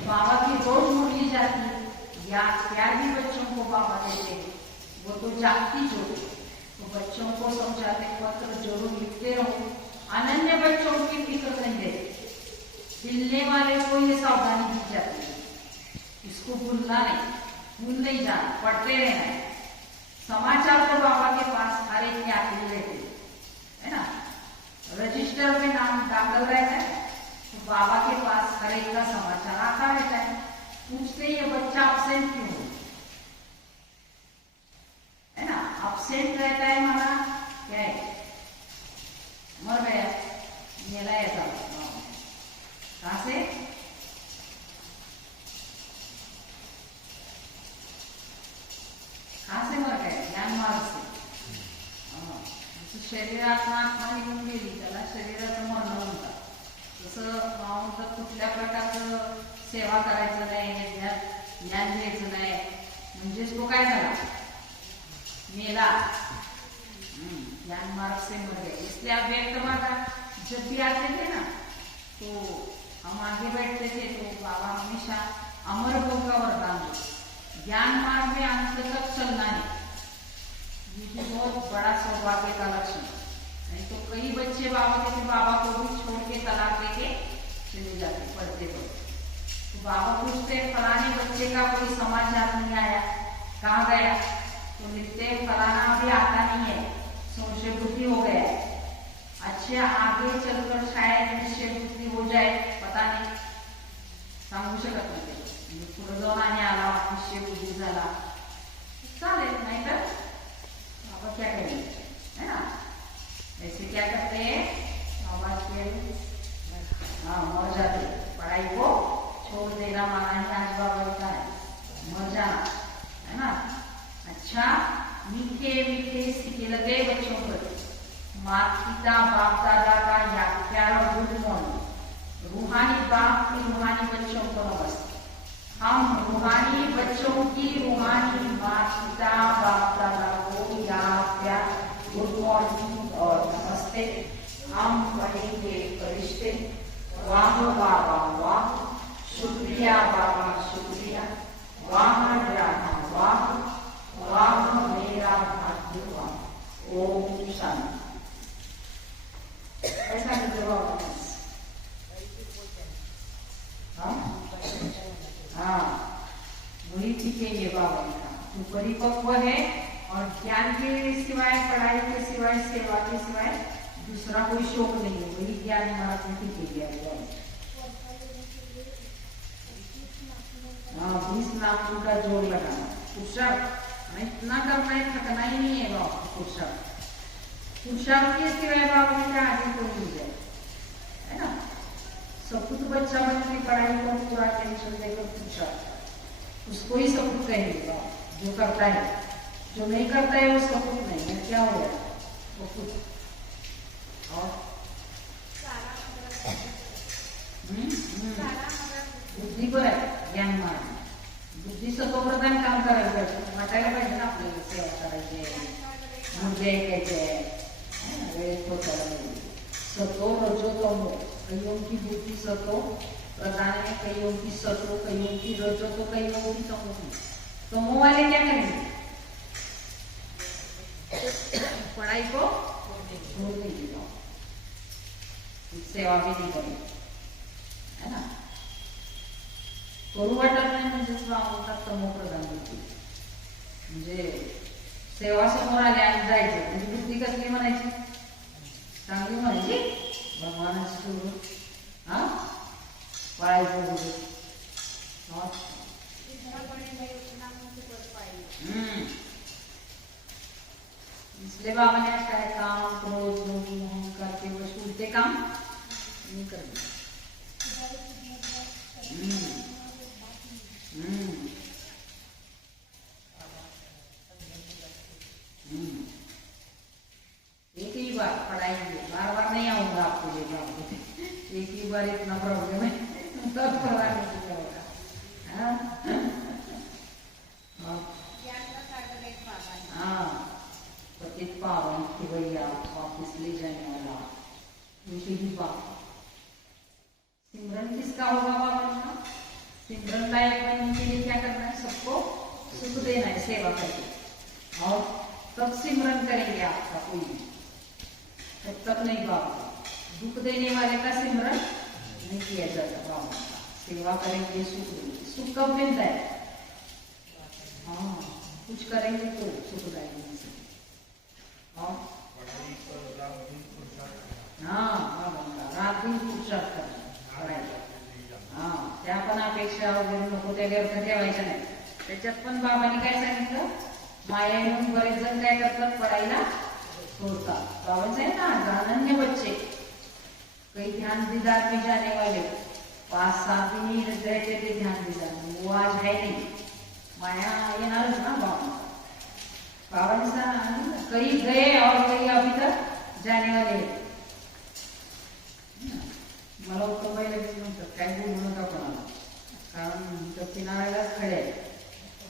बाबा की रोज मुरली जाती है, याद प्यार भी बच्चों को बाबा देते हैं, वो तो जागती जो। तो बच्चों को समझाते पत्र जरूर लिखते रहो, अनन्य बच्चों की फिक्र नहीं देते। हिलने वाले को ये सावधानी दी जाती है, इसको भूलना नहीं, भूल नहीं जाना, पढ़ते रहना है। समाचार तो बाबा के पास हर एक के आते रहते है ना। रजिस्टर में नाम दाखिल रहता है तो बाबा के पास हर एक का समाचार आता रहता है। पूछते ये बच्चा अब्सेंट क्यों है ना। अब्सेंट रहता है माना क्या है, मर गया, मेला ऐसा कहां से, कहां से मर गया, ज्ञान मार्ग से। शरीरात्मा आत्मा निघून गेली त्याला शरीराचं मरण म्हणतात। तसं म्हणतात कुठल्या प्रकारचं सेवा करायचं नाही, ज्ञान घ्यायचं नाही, म्हणजेच तो काय झाला, मेला, ज्ञान मार्ग से मर गए। इसलिए आप व्यक्त माता जब भी आते थे ना तो हम आगे बैठते थे तो बाबा हमेशा अमर भोग का वरदान दो, ज्ञान मार्ग में अंत तक चलना है। ये भी बहुत बड़ा सौभाग्य का लक्षण। नहीं तो कई बच्चे बाबा कहते बाबा को भी छोड़ के तलाक देके चले जाते पढ़ते पढ़ते। तो बाबा पूछते फलाने बच्चे का कोई समाचार नहीं आया, कहाँ गया, तो लिखते फलाना अभी आता नहीं है, संशय बुद्धि हो गया है। अच्छा आगे चलकर शायद निश्चय बुद्धि हो जाए, पता नहीं, सांगू शकत नाही। पुढे जाऊन आणि आला निश्चय बुद्धि झाला चालेल, नाही तर बाबा क्या करेंगे है ना। ऐसे क्या करते हैं बाबा के, मर जाते, पढ़ाई को छोड़ देना माना ही आज बाबा का है, मर जाना है ना। अच्छा मीठे मीठे सिक्के लगे बच्चों पर, माता पिता बाप दादा का या प्यारा गुड मॉर्निंग। रूहानी बाप की रूहानी बच्चों को नमस्ते। हम रूहानी बच्चों की रूहानी माता पिता बाप दादा को या प्यार गुड मॉर्निंग और नमस्ते। हम पढ़ेंगे फरिश्ते, वाह बाबा वाह, शुक्रिया बाबा शुक्रिया, वाह ड्रामा वाह, वाह मेरा भाग्यवान। ओम शांति। ऐसा नहीं जवाब, हाँ वही सीखेंगे बाबा का। तू परिपक्व है और ज्ञान के सिवाय, पढ़ाई के सिवाय, सेवा के सिवाय दूसरा कोई शौक नहीं है, वही ज्ञान मार्ग में सीखेंगे। हाँ 20 नाखून का जोड़ लगाना, पुशअप इतना करना है, थकना ही नहीं है बाबा। पुशअप के सिवाय बाबा में क्या आगे कोई नहीं जाए है ना। सब कुछ बच्चा बच्ची पढ़ाई को पूरा टेंशन देकर पुशअप, उसको ही सब कुछ कहेंगे बाबा। जो करता है, जो नहीं करता है वो सब कुछ नहीं है, क्या हो गया वो कुछ। और बुद्धी पर आहे ज्ञान मार्ग, बुद्धी सत्वप्रधान काम करायला पाहिजे, वाटायला पाहिजे ना आपल्याला सेवा करायची, मुद्दे ऐकायचे वेळेत होतायला पाहिजे। सतो रजो तमो, कईयों की बुद्धि सतो प्रधान है, कईयों की सतो, कईयों की रजो, तो कईयों की तमो। तमो वाले क्या करेंगे, पढ़ाई को छोड़ देंगे, सेवा भी नहीं करेंगे है ना। करू वाटत नाही म्हणजेच म्हणतात तमो प्रधान बुद्धी, म्हणजे सेवा समोर आली आणि जायचं म्हणजे बुद्धी कसली म्हणायची, चांगली म्हणायची, भगवानाची सोडून हा पळायचं बुद्धी। इसलिए बाबा ने क्या है, काम क्रोध लोभ मोह करके बस उल्टे काम नहीं करने। एक ही बार पढ़ाएंगे, बार बार नहीं आऊंगा आपको ले जाऊंगा, एक ही बार इतना प्रॉब्लम है तब पढ़ाने की होगा। हाँ पतित पावन की भैया वापिस ले जाने वाला, उसी ही बात। सिमरन किसका होगा बाबा का, सिमरन लायक बनने के लिए क्या करना है, सबको सुख देना है सेवा करके, और तब सिमरन करेंगे आपका कोई, तब तक नहीं बाबा। दुख देने वाले का सिमरन नहीं किया जाता बाबा का, सेवा करेंगे सुख देंगे। सुख कब मिलता है, हाँ कुछ करेंगे तो सुखदायी हमसे। और हाँ रात दिन पुरुषार्थ करायचा। हाँ त्या पण अपेक्षा वगैरे नको त्या व्यर्थ ठेवायच्या नाही। त्याच्यात पण बाबांनी काय सांगितलं, माया येऊन बरेच जण काय करतात, पडायला सोडतात। बाबांचं आहे ना, अनन्य बच्चे कई ध्यान दीदार में जाने वाले 5-7 दिन ही रहते थे ध्यान दीदार में, वो आज है नहीं। माया येणारच ना बाबांनी सांगितलं, कई गए और कई अभी तक जाने वाले हैं। मला उत्तर पहिले म्हणतात काय बोलू नका कोणाला, कारण तर किनाऱ्यालाच खडे आहे।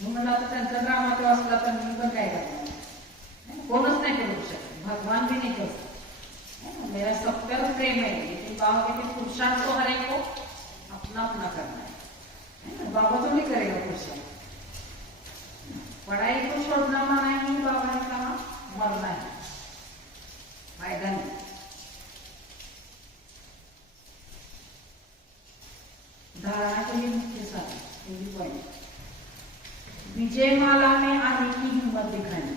म्हणून आता त्यांचा ड्रामा तो असला तर मी पण काय करणार, कोणच नाही करू शकत, भगवान भी नहीं कर सकता। मेरा सब पर प्रेम है, लेकिन बाबा कहते पुरुषार्थ तो हर एक को अपना अपना करना है। बाबा तो नहीं करेगा पुरुषार्थ। पढ़ाई को छोड़ना माना ही बाबा ने कहा मरना है, फायदा नहीं। धारणा के लिए मुख्य साधन विजय माला में आने की हिम्मत दिखानी।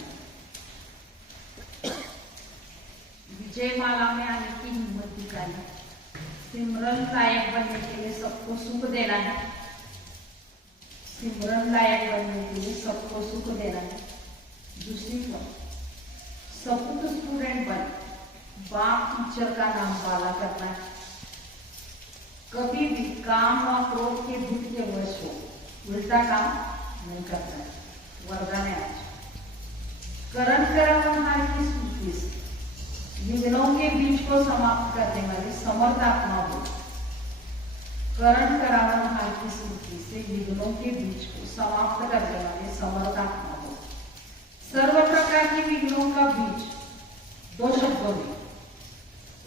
विजय माला में आने की हिम्मत दिखानी, सिमरन लायक बनने के लिए सबको सुख देना है। सिमरन लायक बनने के लिए सबको सुख देना है। दूसरी बात, सपूत स्टूडेंट बन, बाप टीचर का नाम वाला करना है। कभी भी काम व क्रोध के भूत के वश हो उल्टा काम नहीं करना है। वरदान है आज, करण करवनहार की स्तुति से विघ्नों के बीच को समाप्त करने वाली समर्थ आत्मा हो। करण करावनहार की स्तुति से विघ्नों के बीच को समाप्त करने वाले समर्थ आत्मा हो। सर्व प्रकार के विघ्नों का बीज 2 शब्दों में,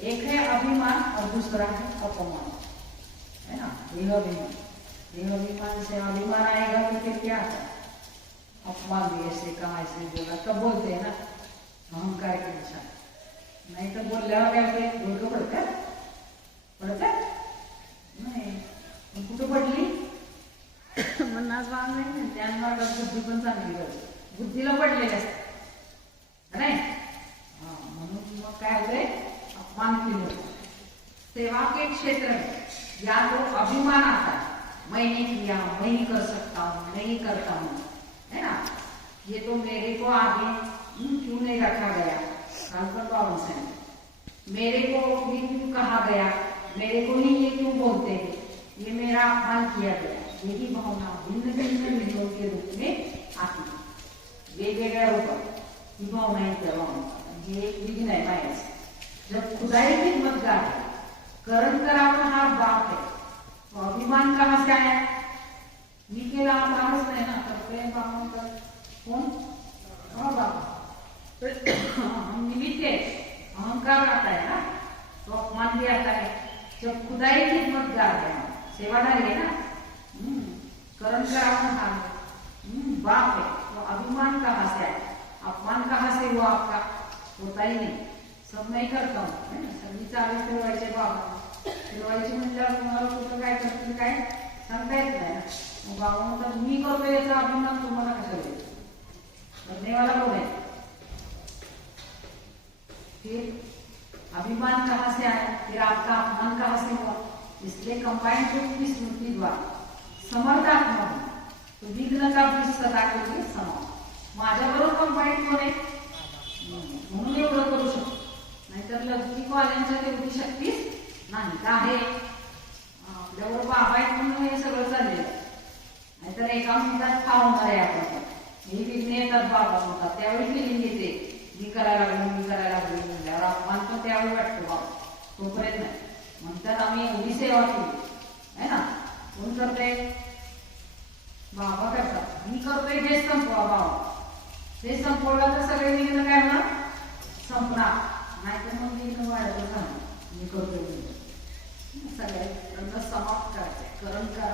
एक है अभिमान और दूसरा है अपमान, है ना। देहाभिमान, देहाभिमान से अभिमान आएगा तो फिर क्या आता है, अपमान भी ऐसे कहा, ऐसे बोला, तब बोलते हैं ना अहंकार के निशान। नहीं तो बोल रहा क्या बोल को पड़ता नाही, कुठं पडली मनाच वांग नाही, ज्ञान मार्गात बुद्धी पण चांगली करते, बुद्धीला पडलेले असते नाही। म्हणून मग काय होते, अपमान केलं। सेवा के क्षेत्र में या तो अभिमान आता है, मैं नहीं किया, मैं नहीं कर सकता हूँ, मैं नहीं करता हूँ, है ना। ये तो मेरे को आगे क्यों नहीं रखा गया, बाबा से मेरे को भी क्यों कहा गया, मेरे को ही ये क्यों बोलते हैं, ये मेरा अपमान किया गया। यही भावना भिन्न भिन्न विघ्नों के रूप में आती है, वेगवेगळ्या रूपात ही भावना ये एक विघ्न है मायाचं। जब खुदाई की हिम्मतगार है, करण करावनहार बाप है, तो अभिमान कहाँ से आया, मी केला आधारच नाही ना, तर प्रेम बाबा का कौन, बाबा हम निमित्त है, अहंकार आता है ना, तो अपमान भी आता है। जब खुदाई की हिम्मतगार है, सेवादारी है ना, करण करावनहार बाप है, तो अभिमान कहाँ से आया, अपमान कहाँ से हुआ आपका, होता ही नहीं। सब नहीं करता हूँ, सगळी चाळीस फिरवायचे बाबा, फिरवायची म्हणल्यावर तुम्हाला कुठं काय करतील काय सांगता येत नाही ना। मग बाबा म्हणतात मी करतो याचा अभिमान तुम्हाला कशाला येतो, करनेवाला कोण है। फिर अभिमान कहाँ से आया, फिर आपका अपमान कहाँ से हुआ, इसलिए कंबाइंड रूप की स्मृति द्वारा समर्थात्मा हो, तो विघ्न का बीज सदा के लिए समाप्त। माझ्याबरोबर कंबाइंड कोण आहे, म्हणून एवढं करू शकतो, नाहीतर लौकिक वाल्यांच्या तेवढी शक्तीच नाही का आहे। आपल्यावर बाबा आहेत म्हणून हे सगळं चाललेलं, नाहीतर एका मिनिटात खावणार आहे आपण। ही विघ्न येतात बाबा म्हणतात, त्यावेळी फिलिंग येते मी करायला लागली म्हणल्यावर अपमान पण त्यावेळी वाटतो बाबा, तोपर्यंत नाही। म्हणतात आम्ही एवढी सेवा केली आहे ना, कोण करते, बाबा करतात। मी करतोय हेच संपवा बाबा, हे संपवलं तर सगळे विघ्न काय होणार, संपणार, नाहीतर मग विघ्न वाढतच राहणार। मी करतोय सगळ्यांना समाप्त करायचं, करण करा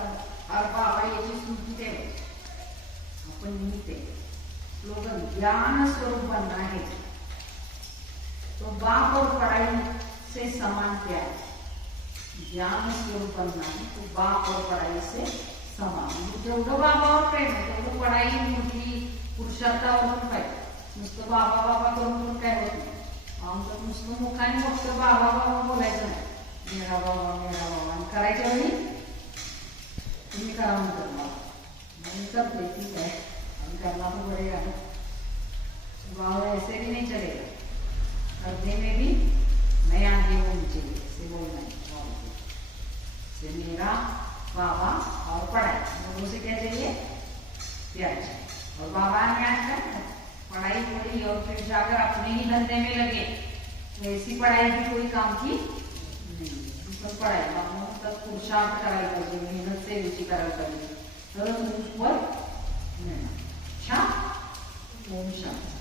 बाबा याची स्मृती ठेवायची, आपण निमित्त स्लोगन ज्ञान स्वरूप बनना है, तो बाप और पढ़ाई से समान क्या है, ज्ञान स्वरूप बनना है तो बाप और पढ़ाई से समान म्हणजे जेवढं बाबावर प्रेम आहे तेवढं पढाई मोठी पुरुषार्थावर पण पाहिजे. नुसतं बाबा बाबा करून पण काय होत नाही. आमचं नुसतं मुखाने मोठं बाबा बाबा बोलायचं नाही. मेरा बाबा आणि करायच्या वेळी तुम्ही करा म्हणतात मला मी करते ठीक आहे आणि करना तो बड़े आहे. बाबा ऐसे भी नहीं चलेगा करने में भी मैं आगे होनी चाहिए से बोलना है से मेरा बाबा और पढ़ाई दोनों से क्या चाहिए प्यार चाहिए. और बाबा ने आज क्या पढ़ाई पढ़ी और फिर जाकर अपने ही धंधे में लगे तो ऐसी पढ़ाई भी कोई काम की नहीं. तो पढ़ाई तब पुरुषार्थ करायला पाहिजे मेहनत से रुचि करायला पाहिजे तरच ऊपर मिळणार. छान. ओम शांती.